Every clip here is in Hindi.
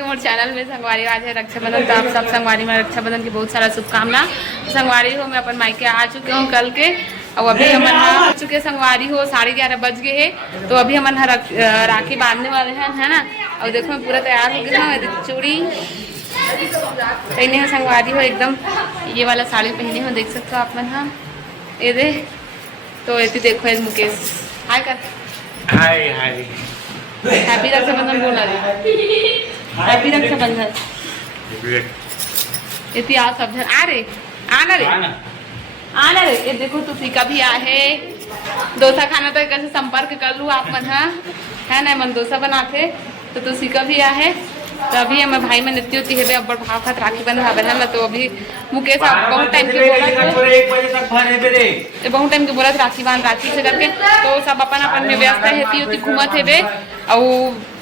कि मोर चैनल में संगवारी आज है रक्षाबंधन। तो आप सब संगवारी में रक्षाबंधन की बहुत सारा शुभकामना। संगवारी हो मैं अपन मायके आ चुके हूँ कल के, और अभी हम आ चुके संगवारी हो 11:30 बज गए है। तो अभी हम राखी बांधने वाले हैं, है ना। और देखो मैं पूरा तैयार हो गया हूँ, चूड़ी पहने हो संगवारी हो एकदम, ये वाला साड़ी पहने हो, देख सकते हो आप मन। हाँ ये दे तो ये देखो है मुकेश, हाय कर, हाय हाय, हैप्पी रक्षाबंधन बोला रे, हैप्पी रक्षाबंधन। इतनी आओ सब जन आ रे, आना रे आना रे। ये देखो तुसी का भी आ है डोसा खाना, तो कैसे संपर्क कर लूँ आप मन, है ना। मन डोसा बनाते तो तुसी का भी आ है। तो अभी मैं भाई में नित्य होती है अब भाव खात राखी बंधा है ना। तो अभी मुकेश बहुत टाइम के बोला, बहुत टाइम के बोला राखी बांध राखी से करके, तो सब अपन अपन में व्यस्त है घूमत है बे। और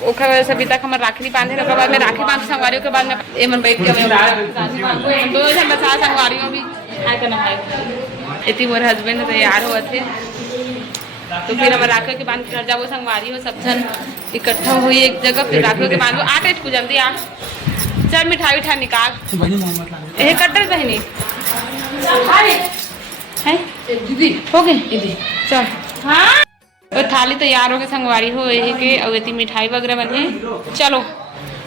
वजह से अभी तक हमारे राखी बांधे, बाद में राखी बांध संगवारियों के बाद में एमन बैठ के दो जन बचा संगवारियों भी आए करना है। इतनी मोरे हस्बैंड तैयार हुआ थे, तो फिर हम राखियों के बांध कर जाओ संगवारी हो सब जन इकट्ठा हुई एक जगह, फिर राखियों के बांधो। आटे को जल्दी आ, चल मिठाई उठा निकाल, ये कट्टर बहनी है दीदी हो गए चल। हाँ और थाली तैयार हो गए संगवारी हो यही के, और इतनी मिठाई वगैरह बने। चलो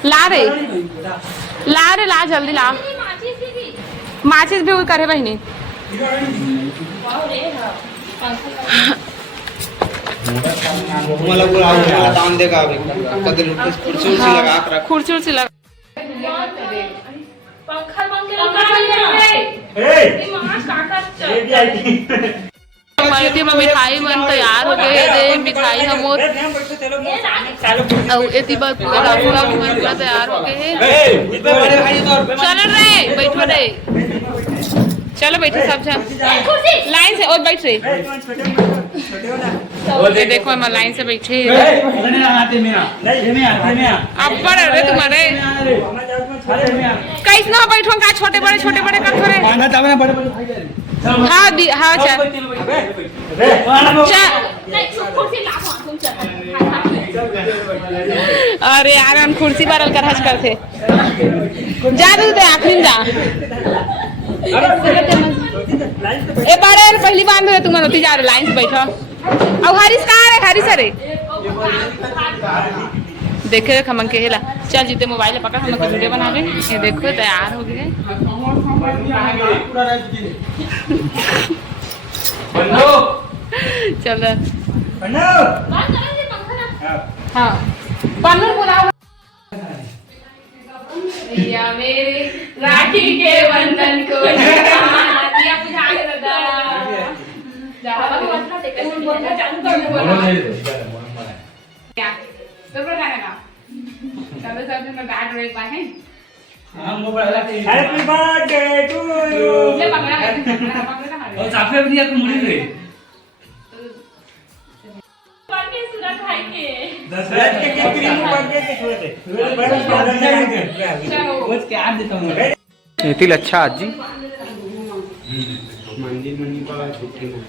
ला रे ला जल्दी ला, माचिस भी करे बहनी। खुर्सी उर्सी लगा मिठाई बन तैयार हो गए, मिठाई हम पूरा तैयार हो गए। चलो रे बैठो रे, चलो बैठो सब जन लाइन से, और बैठ रहे देखो हम लाइन से बैठे। अब बड़े रे तुम्हारे कैसे ना बैठो का, छोटे बड़े कर थोड़े। हाँ हाँ चल अरे यार हम कुर्सी पर कर हंस करते जा दे आखिर जा। ए बड़े पहली बांध दे तुम होती जा रहे लाइन से बैठो। अब हरीश कहाँ है, हरीश अरे देखे खमन के हेला। चल जीते मोबाइल पकड़, हम वीडियो बनावे। ये देखो तैयार हो गए। चल हाँ पन्नू बुलाओ। या मेरे राखी के बंधन को दिया बुझा के दादा तो गाना गा तब सब में गाड़ रहे पाए हैं। Happy birthday to you. ले पकड़ा और साफे भी एक मुड़ी रे पानी सुरा खाई के 10 रात के क्रीम बर्थडे के छोटे चलो कुछ क्या देता हूं इतिल अच्छा आज जी मंदिर का छुट्टी में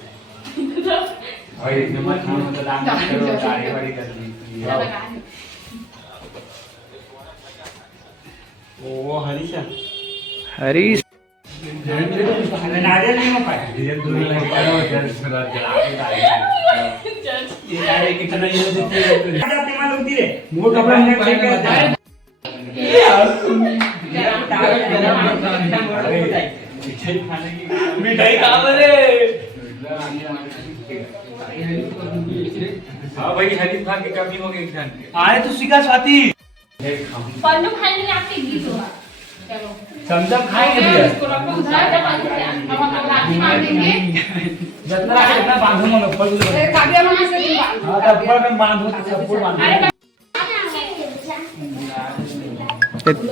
और एक नंबर खाना तो दान करो गाड़ी वाड़ी कर दी। ओ हरीश नारियल नहीं हो पाए, ये दूरी नहीं हो पाया और जल सुरा जला के ये डाले कितना ये देते हैं जाती माल होती रे मोर कपड़ा में पाए मिठाई कहां रे। हां भाई हरीश भाग की कमी हो गई खान के आए तो सिका स्वाति पन्नू खाएंगे आपके गीत होगा। चलो समझम खाएंगे भैया इसको रखो उधर अब हम राखी बांधेंगे जितना राखी इतना बांधो मन ऊपर से काबिया में से हां तब ऊपर में बांधो तो सब पूरा बांधो।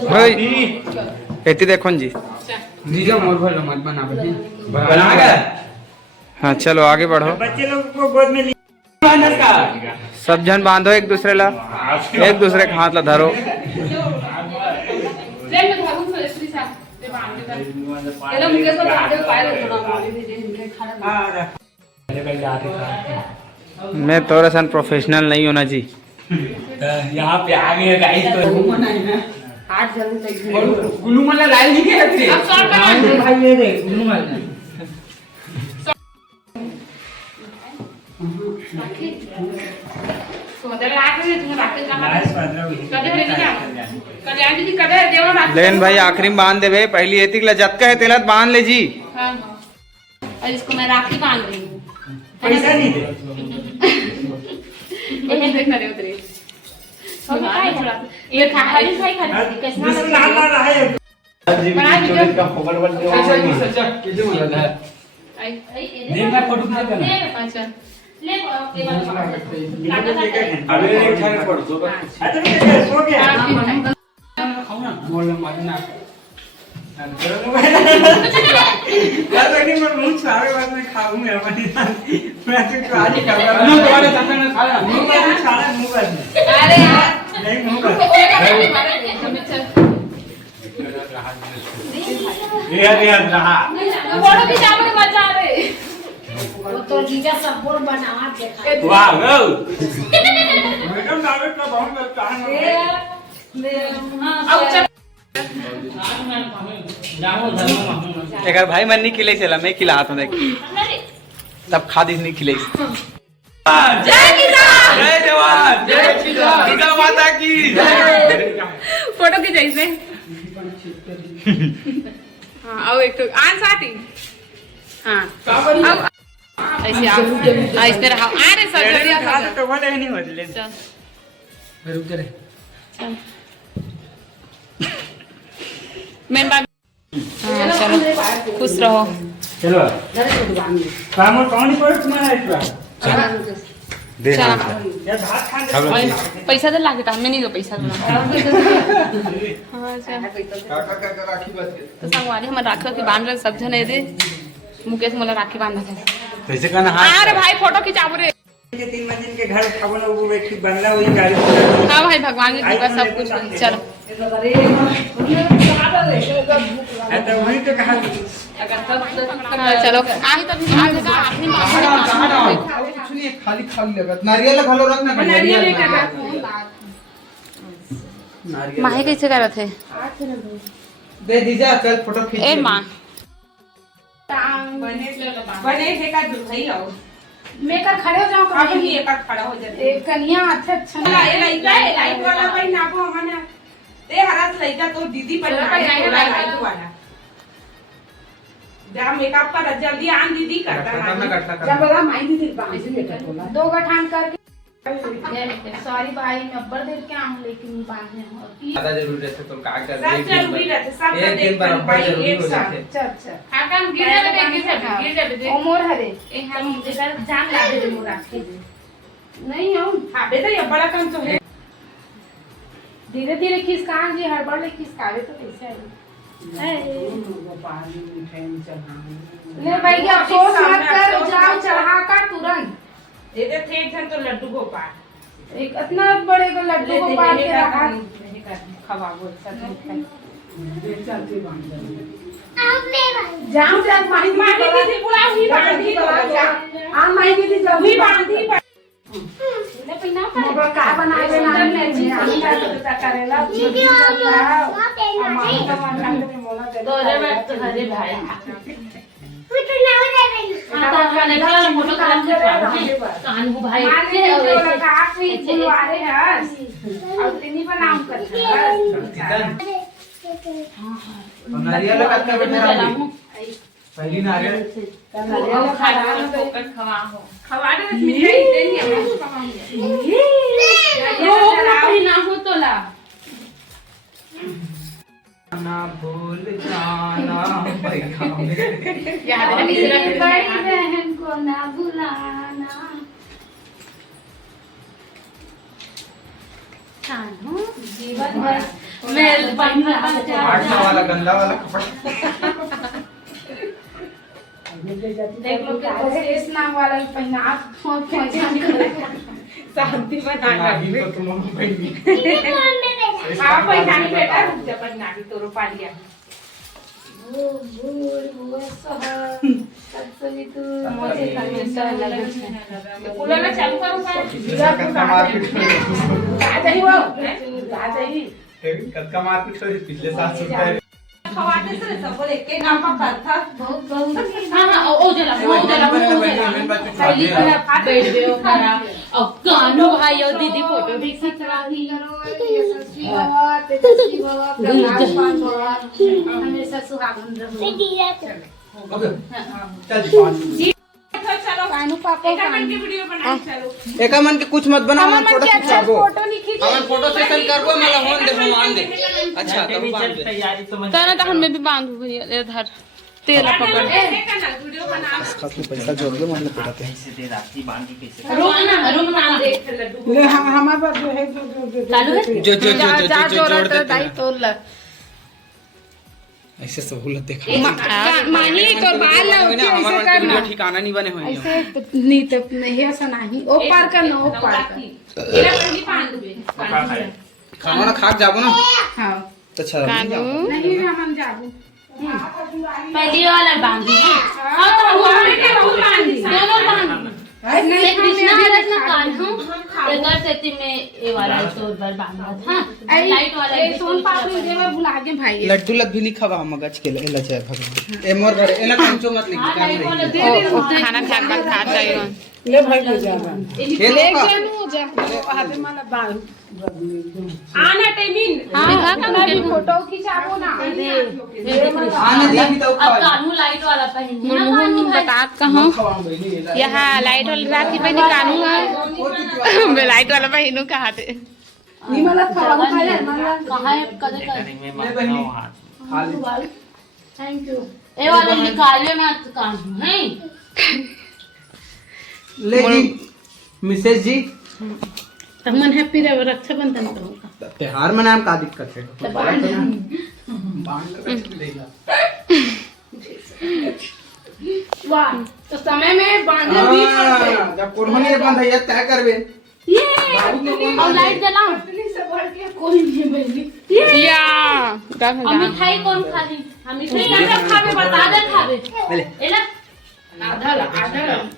भाई एती देखो जी जीजा मोर भर मत बना गया। हाँ चलो आगे बढ़ो, बच्चे लोग को गोद में सब जन बांधो एक दूसरे ला, एक दूसरे के हाथ ला धरो। मैं थोड़ा सा प्रोफेशनल नहीं होना जी। यहाँ पे आ गए गाइस तो गुलू मला लाल नहीं के रखते अब शॉर्ट बना भाई ये देख गुलू मारना लेकिन भाई आखिरी में बांध देवे पहली एतिक ला जत कहे तेला बांध ले जी हाँ, और इसको मैं राखी बांध रही हूँ पैसा नहीं दे देख रहे उतरे ये खा दूसरा लाल लाल है अच्छा नहीं सच्चा कितने में लगा है देख मैं फोटो खींच करना अच्छा अबे एक खाने पड़ दो अच्छा ठीक है सो गया बोल मरना यार लेकिन मैं मुंह सारे बाद में खाऊंगा मैं तो आज ही कर रहा ना तुम्हारे सामने में खा रहा मुंह में सारा मुंह में अरे यार नहीं मुंह में ये रहा फोटो खिंचा में मजा आ रही वो तो जीजा सब बोल बनावा देखा वाह मैडम नावे का बहुत अच्छा है अब चल एक भाई मन नहीं खिले चला मैं खिला हाथ में देख तब खादी नहीं खिले जय किसान जय जवान जय किसान माता की फोटो की जैसे हाँ अब एक तो आन साथी हाँ अब ऐसे आप हाँ इस तरह अरे सर जल्दी खा तो बोले नहीं होते ले चल रुक जा रे चल मैं बात हाँ चलो खुश रहो चलो काम कौन पर तुम्हारा इतना दे चल यार भात खा ले पैसा दे लाके था मैं नहीं दो पैसा दूंगा हाँ चल तो संगवारी हम राखी के बांध रहे सब जने दे मुकेश मोला राखी बांधा था कैसे करना अरे भाई फोटो खिंचाओ रे के 3 मंजिल के घर खाबो ना वो बैठी बंगला वही गाड़ी हाँ भाई भगवान की कृपा सब कुछ चलो तो वही तो कहा हाँ चलो आज तक आज का आखिरी कुछ नहीं खाली खाली लगा नारियल खालो रखना नारियल माही कैसे कर रहे थे दे दीजा चल फोटो खींच ए माँ बने थे का दुखई हो मेकर खड़े हो जाओ अब ही एक खड़ा हो जाते एक कन्या अच्छा ये लइका है लाइट वाला भाई ना को हमने ते हरास लइका तो दीदी पर लाइट वाला जा मेकअप कर जल्दी आन दीदी करता ना जब बड़ा माई दीदी बांध लेकर बोला 2 गठान करके सॉरी भाई मैं अब्बर देर के आऊं लेकिन बांधने होती ज्यादा जरूरी रहते तो का कर सब जरूरी रहते सब एक दिन पर भाई जरूरी हो जाते चल चल आकाम गिर जावे दे ओ मोर हरे ए हम जगह जान ला दे मोरा नहीं हूं हां बेटा ये बड़ा काम तो है धीरे धीरे खिसकान जी हड़बड़ ले खिसकावे तो कैसे है ले भैया अफसोस मत कर जाओ चढ़ा कर तुरंत दे दे थे जन तो लड्डू गोपाल एक इतना बड़े को लड्डू को पार के रखा नहीं कर खवाबो सब जाओ जाओ माही माही दीदी बुला हुई बांधी आ माही दीदी हुई जल्दी बांधी ले पिना पर का बनाए ना जी हम का करेला दीदी तोरे बात तो हरे भाई नारियल का क्या बैठा पहली नारियल खवा दे मिठाई देनी है ना हो तो ला ना भूल जाना याद है मेरी बड़ी बहन को ना भुलाना जीवन भर मेल बंधा आठवां वाला गंदा वाला कपड़ा देख लो कि शेष नाम वाला पहना शांति बना नागी तो तुम पहनी हां पहचानी बेटा रुक जा पहना की तोरो पालिया कूलर में चालू करूं का मार्केट आ जाइए वो आ जाइए कद का मारपीट हुई पिछले साल सुनता खवाते से सब बोले के नाम पर था बहुत बहुत हां ओ जला पहली तरफ हाथ बैठ गयो करा और कानू भाई और दीदी फोटो भी खींच रही हमेशा सुहागन रहो चल चलो कानू पापा एक मिनट की वीडियो बना चलो एका मन के कुछ मत बना हम फोटो खिंचाबो फोटो नहीं खींच हम फोटो सेशन करबो मला होन दे हम आन दे अच्छा तब बांध दे तैयारी तो मत तना तहन में भी बांधू भैया इधर तेला पकड़ वीडियो बना खास में पैसा जोड़ के मन पड़ाते हैं कैसे दे राखी बांध के कैसे रुकना देख लड्डू हमारे पास जो है जो चालू है जो जो जा जा जो जोड़ जोड़ देते दाई हैं तोल ल ऐसे सहूलत देखा माही तो बाल ना हमारा वीडियो ठिकाना नहीं बने हुए हैं ऐसे नहीं तो नहीं ऐसा नहीं ओ पार का नो पार का इला पहली पान दे खाना खा जाबो ना हां तो अच्छा कानू नहीं हम जाबू पहली वाला बांधी हां तो हुआ के बहुत बांधी दोनों बांधी नहीं कृष्णा रत्न कान्हू एकर सेती में ए वाला तोर पर बांधा था लाइट वाला ए सोन पापड़ी देवे भुला के भाई लड्डू लग भी नहीं खावा मगज के ले ला चाहे भगवान ए मोर घरे एना कंचो मत लिख काम रही खाना खा के बाद खा जाइयो ले भाई ले जाना ले जानू जा हाथे माला बांध आना टाइमिंग दिखा का भी फोटो खिंचाबो ना आने दे भी तो अब कान्हू लाइट वाला पहन ना कान्हू भाई बतात कहूं खावा बहिनी यहाँ लाइट वाला राखी पहनी कानू है लाइट वाला पहनू कहा थे नी मला खावा खाया मला कहां है कदे कर में बांधो हाथ खाली थैंक यू ए वाला निकालियो ना कान्हू है ले जी मिसेज जी तमन हैप्पी रे रक्षाबंधन तो त्योहार मनाएम का दिक्कत है वाह तो समय में बांधना भी पड़ता है जब कोढ़नी बंद है क्या करबे और लाइट जलाओ से बढ़ के कोई नहीं बहनी या और मिठाई कौन खाली हम मिठाई का खावे बता दे खावे एला आधा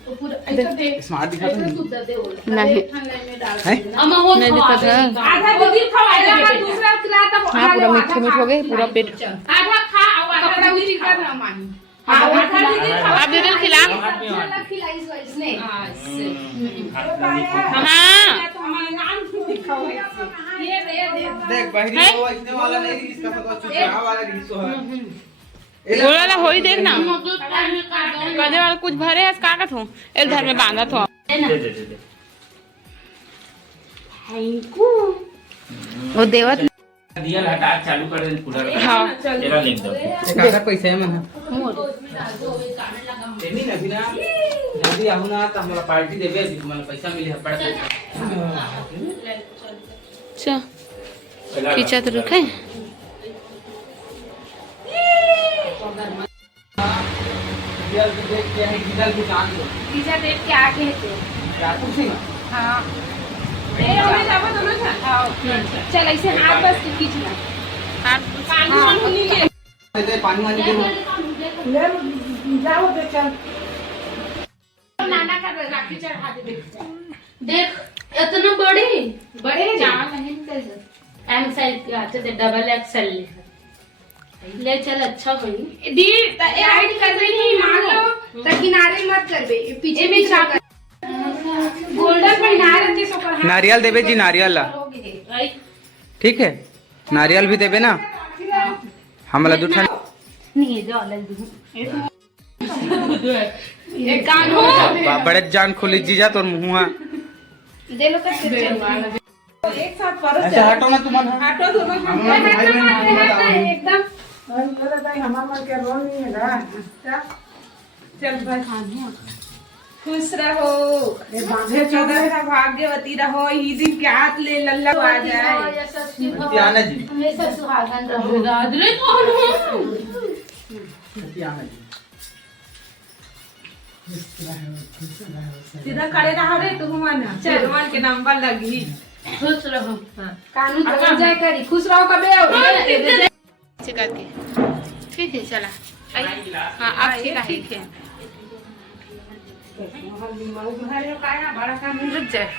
तो पूरा ऐसा दे स्मार्ट दिखा ऐसा दूध दे बोला नहीं। में डाल है अम्मा हो नहीं खवा दिक्कत है। आधा दीदी खवाएगा और दूसरा खिला तब हाँ पूरा मीठे मीठ हो गए पूरा पेट आधा खा और आधा कपड़ा दीदी उठी खा कर ना माही आधा दीदी खा आप दीदी खिला अलग खिलाई सो इसने हाँ तो हमारा नाम दिखाओ ये दे देख बहनी को इसने वाला नहीं इसका पता चुचा वाला रिसो है बोला ना होई देख ना कदे वाला कुछ भरे है का हो इस घर में बांधा था दे दे दे वो देवत दिया हटा चालू कर दे पूरा हाँ तेरा लिख दो एक आधा पैसा है मन देनी ना बिना जल्दी आऊ ना त हमरा पार्टी देबे जी तुम्हारा पैसा मिले पड़ अच्छा पीछा तो रुके दिल देख के है गिदल की जान दो पिज्जा देख के आके है रातू सिंह हां ए हमें जाबो दोनों था चल ऐसे हाथ बस खींचना पानी ले दे पानी वानी दे ले जाओ दे चल नाना का राखी चढ़ा दे देख इतना बड़ी बड़े चावल नहीं कैसे एम साइज के आते थे डबल एक्सएल ले चल अच्छा होई दी ऐड कर दे नहीं मान लो तो किनारे मत करबे पीछे में छा कर गोल्डन पहना रहते सो पर नारियल देबे जी नारियल ला आई ठीक है नारियल भी देबे ना हमला दूठा नहीं जो अलग दूं एक कान हो बड़े जान खोली जीजा तोर मुंहवा दे लो कर एक साथ परस अच्छा हटो ना तुम हटो दोनों हम लोग भाई बहन एकदम और मेरा भाई हमारा मन के रोल नहीं है ना चल भाई खुश रहो ये बांधे चौदह का भाग्यवती रहो ही दिन के हाथ ले लल्ला आ जाए तियाना जी हमेशा सुहागन रहो दादरे तो तियाना जी सीधा खड़े रहो रे तू माना चलवन के नंबर लगी खुश रहो कानून बदल जाए करी खुश रहो कबे करके ठीक है चला हाँ अब ठीक है बड़ा काम रुक जाए